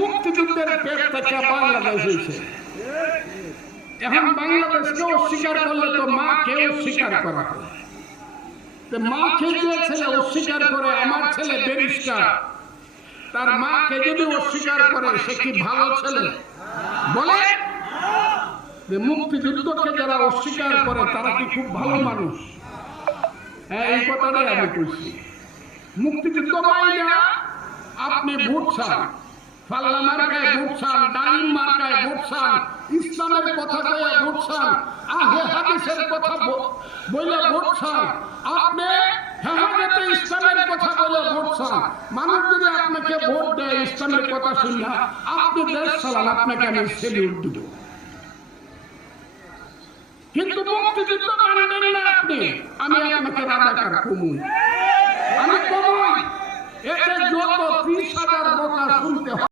মুক্তিযুদ্ধের পেট থেকে বাংলাদেশ হয়েছে। এখন বাংলাদেশকে অস্বীকার করলে তো মাকে অস্বীকার করা হয়। মাকে যে ছেলে অস্বীকার করে, আমার ছেলে ব্যারিস্টার, তার মাকে যদি অস্বীকার করে সে কি ভালো ছেলে? বলে মুক্তিযুদ্ধকে যারা অস্বীকার করে তারা কি খুব ভালো মানুষ? হ্যাঁ, এই কথাটাই আমি বলছি। মুক্তিযুদ্ধ মাইনা আপনি ভোট চান, পাল্লা মার্কায় ভোট চান, ডালিম মার্কায় ভোট চান, ইসলামের কথা কয়ে ভোট চান, আহলে হাদিসের কথা বলে ভোট চান, আপনি হেফাজতে ইসলামের কথা বলে ভোট চান। মানুষ যদি আপনাকে ভোট দেয় ইসলামের কথা শুনে, আপনি দেশ চালান, আপনাকে আমি সেলিউট দিব। কিন্তু মুক্তিযুদ্ধ মানবেন না আপনি, আমি আপনাকে রাজাকার কমুন, আমি কমুন। এতে যত 30,000 কথা শুনতে